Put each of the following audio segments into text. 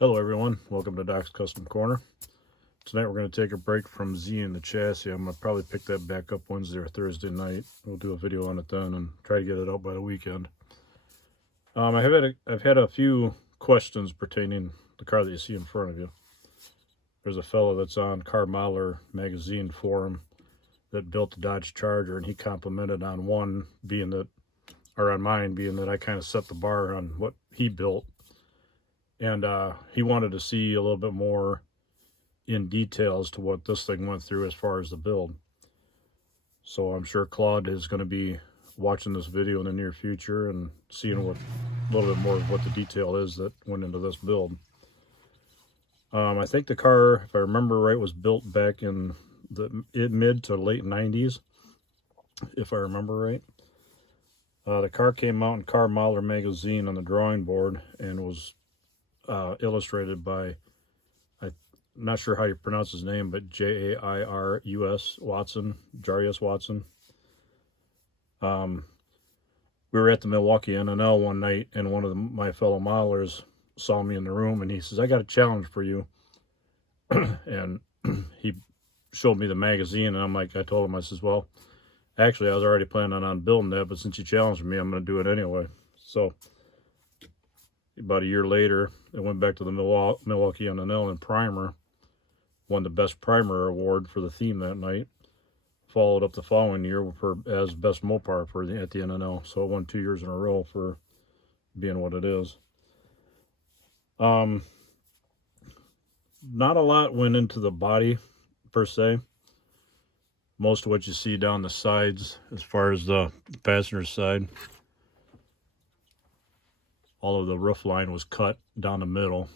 Hello everyone, welcome to Doc's Custom Corner. Tonight we're going to take a break from Z and the chassis. I'm going to probably pick that back up Wednesday or Thursday night. We'll do a video on it then and try to get it out by the weekend. I've had a few questions pertaining to the car that you see in front of you. There's a fellow that's on Car Modeler magazine forum that built the Dodge Charger, and he complimented on mine being that I kind of set the bar on what he built. And he wanted to see a little bit more in detail as to what this thing went through as far as the build. So I'm sure Claude is going to be watching this video in the near future and seeing a little bit more of what the detail is that went into this build. I think the car, if I remember right, was built back in the mid to late 90s, if I remember right. The car came out in Car Modeler magazine on the drawing board and was illustrated by, I'm not sure how you pronounce his name, but Jairus Watson, Jairus Watson. We were at the Milwaukee NNL one night, and one of my fellow modelers saw me in the room, and he says, "I got a challenge for you." And he showed me the magazine, and I told him, I says, "Well, actually, I was already planning on building that, but since you challenged me, I'm going to do it anyway." So about a year later, I went back to the Milwaukee NNL, and Primer won the Best Primer Award for the theme that night. Followed up the following year as Best Mopar at the NNL. So it won 2 years in a row for being what it is. Not a lot went into the body, per se. Most of what you see down the sides, as far as the passenger side, all of the roof line was cut down the middle,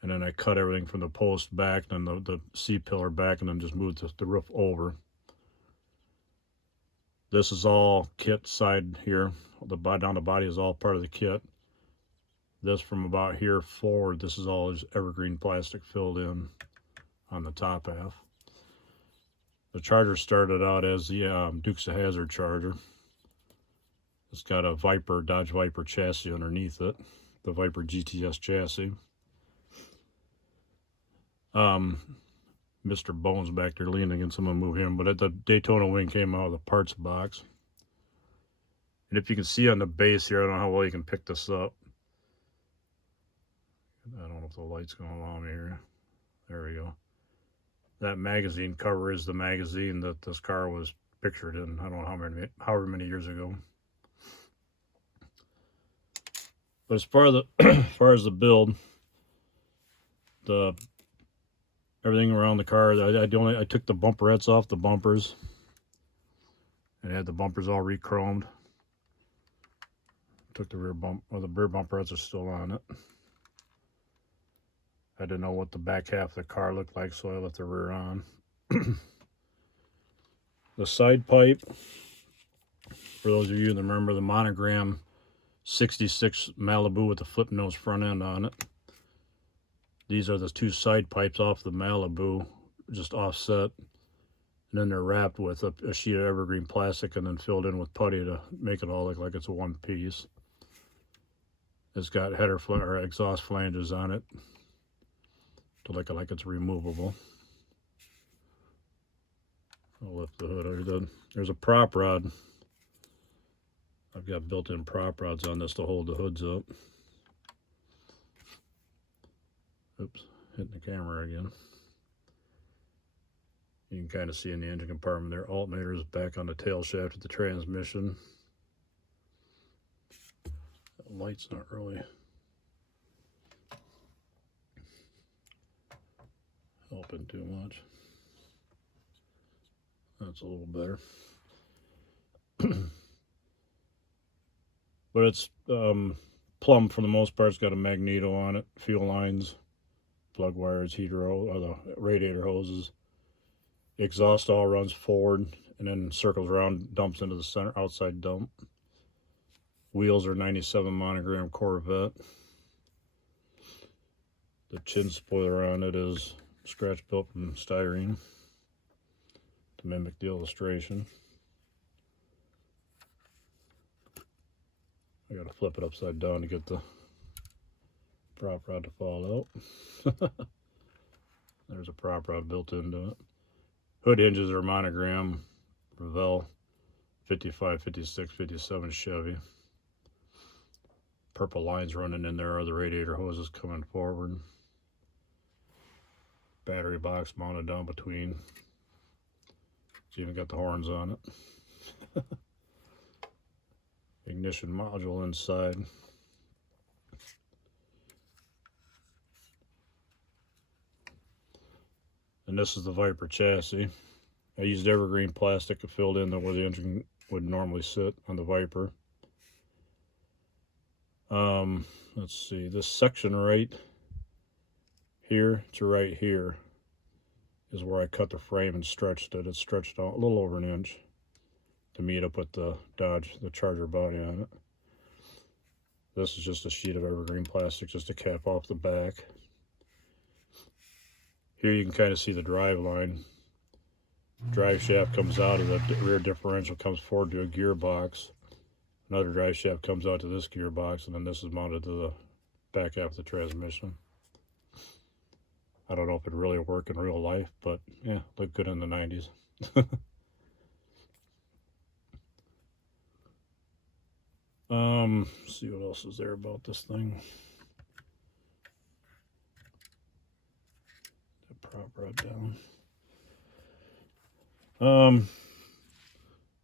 and then I cut everything from the post back, and then the C-pillar back, and then just moved the roof over. This is all kit side here. Down the body is all part of the kit. This from about here forward, this is all evergreen plastic filled in on the top half. The Charger started out as the Dukes of Hazzard Charger. It's got a Dodge Viper chassis underneath it, the Viper GTS chassis. Mr. Bones back there leaning against someone move him, but the Daytona wing came out of the parts box. And if you can see on the base here, I don't know how well you can pick this up. I don't know if the light's going to allow me here. There we go. That magazine cover is the magazine that this car was pictured in. I don't know however many years ago. But as far as the build, everything around the car, I took the bumperettes off the bumpers and had the bumpers all re-chromed. Took the rear bumperettes are still on it. I didn't know what the back half of the car looked like, so I left the rear on. The side pipe, for those of you that remember the monogram 66 Malibu with the flip nose front end on it. These are the two side pipes off the Malibu, just offset. And then they're wrapped with a sheet of evergreen plastic and then filled in with putty to make it all look like it's a one piece. It's got exhaust flanges on it to look like it's removable. I'll lift the hood. There's a prop rod. I've got built-in prop rods on this to hold the hoods up. Oops, hitting the camera again. You can kind of see in the engine compartment there, alternator is back on the tail shaft of the transmission. The light's not really helping too much. That's a little better. But it's plumb for the most part. It's got a magneto on it, fuel lines, plug wires, heater, or the radiator hoses. The exhaust all runs forward and then circles around, dumps into the center outside dump. Wheels are 97 monogram Corvette. The chin spoiler on it is scratch built from styrene to mimic the illustration. I gotta flip it upside down to get the prop rod to fall out. There's a prop rod built into it. Hood hinges are monogram, Revell, 55, 56, 57 Chevy. Purple lines running in there are the radiator hoses coming forward. Battery box mounted down between. It's even got the horns on it. Ignition module inside. And this is the Viper chassis. I used evergreen plastic filled in where the engine would normally sit on the Viper. Let's see, this section right here to right here is where I cut the frame and stretched it. It's stretched out a little over an inch to meet up with the Charger body on it. This is just a sheet of evergreen plastic just to cap off the back. Here you can kind of see the drive line. Drive shaft comes out of the rear differential, comes forward to a gearbox. Another drive shaft comes out to this gearbox, and then this is mounted to the back half of the transmission. I don't know if it really worked in real life, but yeah, looked good in the 90s. See what else is there about this thing. The prop rod down.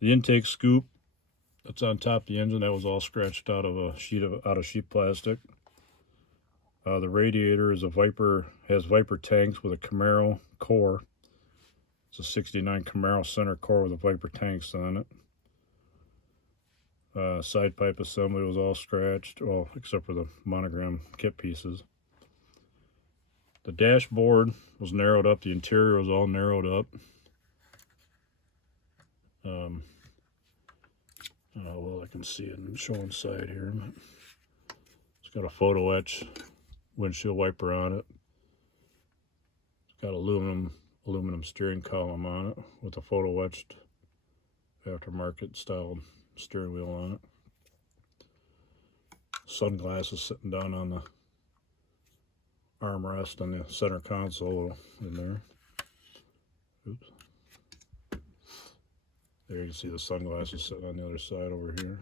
The intake scoop that's on top of the engine, that was all scratched out of sheet plastic. The radiator is has Viper tanks with a Camaro core. It's a 69 Camaro center core with a Viper tanks on it. Side pipe assembly was all scratched, well, except for the monogram kit pieces. The dashboard was narrowed up. The interior was all narrowed up. I don't know how well I can see it and show inside here. It's got a photo etch windshield wiper on it. It's got aluminum steering column on it with a photo etched aftermarket style steering wheel on it. Sunglasses sitting down on the armrest on the center console in there. Oops. There you can see the sunglasses sitting on the other side over here.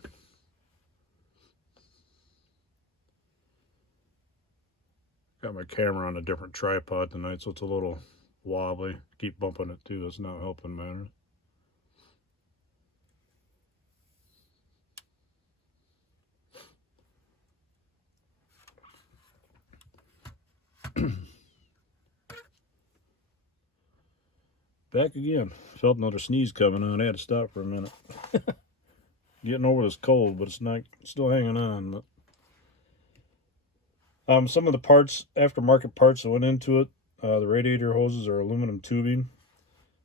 Got my camera on a different tripod tonight, so it's a little wobbly. Keep bumping it too, that's not helping matters. Back again. Felt another sneeze coming on. I had to stop for a minute. Getting over this cold, but it's not still hanging on. But some of the parts, aftermarket parts that went into it, the radiator hoses are aluminum tubing.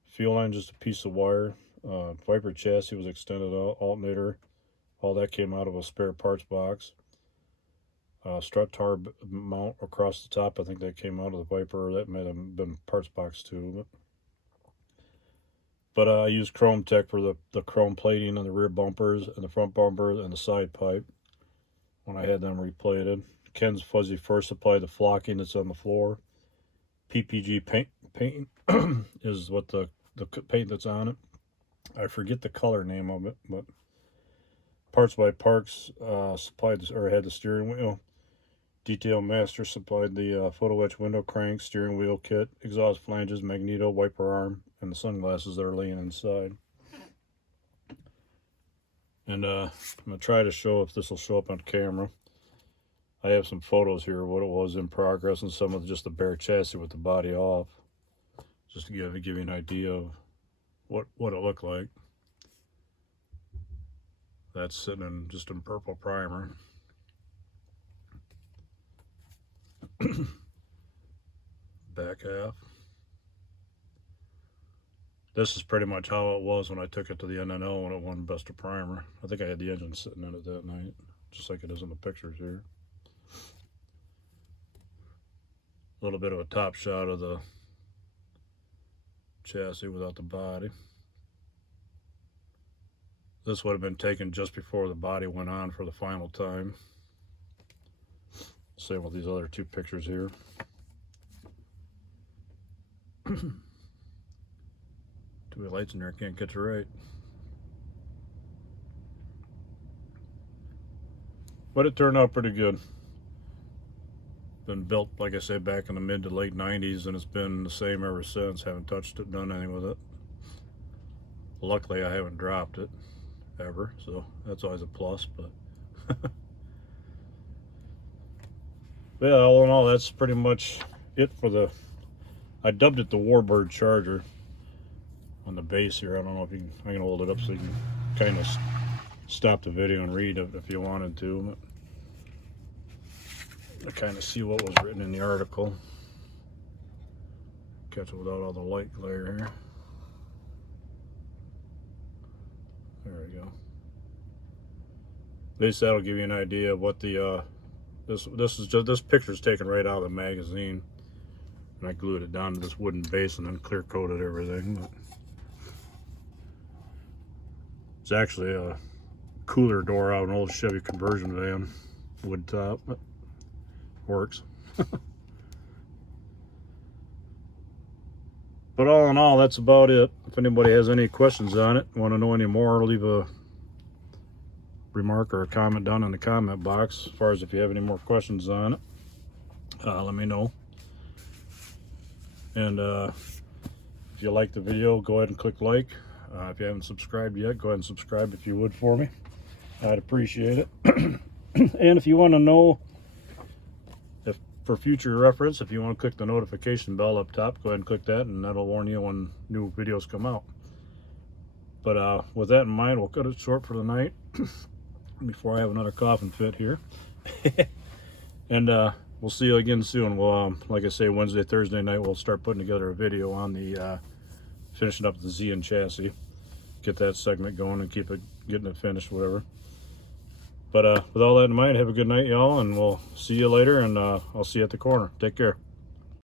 Fuel line just a piece of wire. Viper chassis was extended out. Alternator, all that came out of a spare parts box. Strut tar mount across the top, I think that came out of the Viper. That might have been parts box too. But I used Chrome Tech for the chrome plating on the rear bumpers and the front bumpers and the side pipe when I had them replated. Ken's Fuzzy First supplied the flocking that's on the floor. PPG paint is what the paint that's on it. I forget the color name of it, but Parts by Parks supplied had the steering wheel. Detail Master supplied the photo etch window crank, steering wheel kit, exhaust flanges, magneto, wiper arm, and the sunglasses that are laying inside. And I'm going to try to show if this will show up on camera. I have some photos here of what it was in progress and some of just the bare chassis with the body off. Just to give you an idea of what it looked like. That's sitting in just in purple primer. Back half. This is pretty much how it was when I took it to the NNL when it won Best of Primer. I think I had the engine sitting in it that night, just like it is in the pictures here. A little bit of a top shot of the chassis without the body. This would have been taken just before the body went on for the final time. Same with these other two pictures here. Too many lights in there, I can't get you right. But it turned out pretty good. Been built, like I said, back in the mid to late 90s, and it's been the same ever since. Haven't touched it, done anything with it. Luckily, I haven't dropped it ever, so that's always a plus. But yeah, all in all, that's pretty much it for the. I dubbed it the Warbird charger on the base here. I don't know if you can. I can hold it up so you can kind of stop the video and read it if you wanted to. But to kind of see what was written in the article. Catch it without all the light glare here. There we go. At least that'll give you an idea of what the this picture is taken right out of the magazine, and I glued it down to this wooden base and then clear coated everything. But it's actually a cooler door out of an old Chevy conversion van, wood top. But works. But all in all, that's about it. If anybody has any questions on it, want to know any more, leave a remark or a comment down in the comment box. As far as if you have any more questions on it, let me know. And if you like the video, go ahead and click like. If you haven't subscribed yet, go ahead and subscribe if you would for me. I'd appreciate it. And if you want to know, if for future reference, if you want to click the notification bell up top, go ahead and click that, and that'll warn you when new videos come out. But with that in mind, we'll cut it short for the night before I have another coughing fit here. And we'll see you again soon. We'll, like I say, Wednesday, Thursday night, we'll start putting together a video on the finishing up the ZN chassis. Get that segment going and keep it getting it finished, whatever. But with all that in mind, have a good night, y'all, and we'll see you later, and I'll see you at the corner. Take care.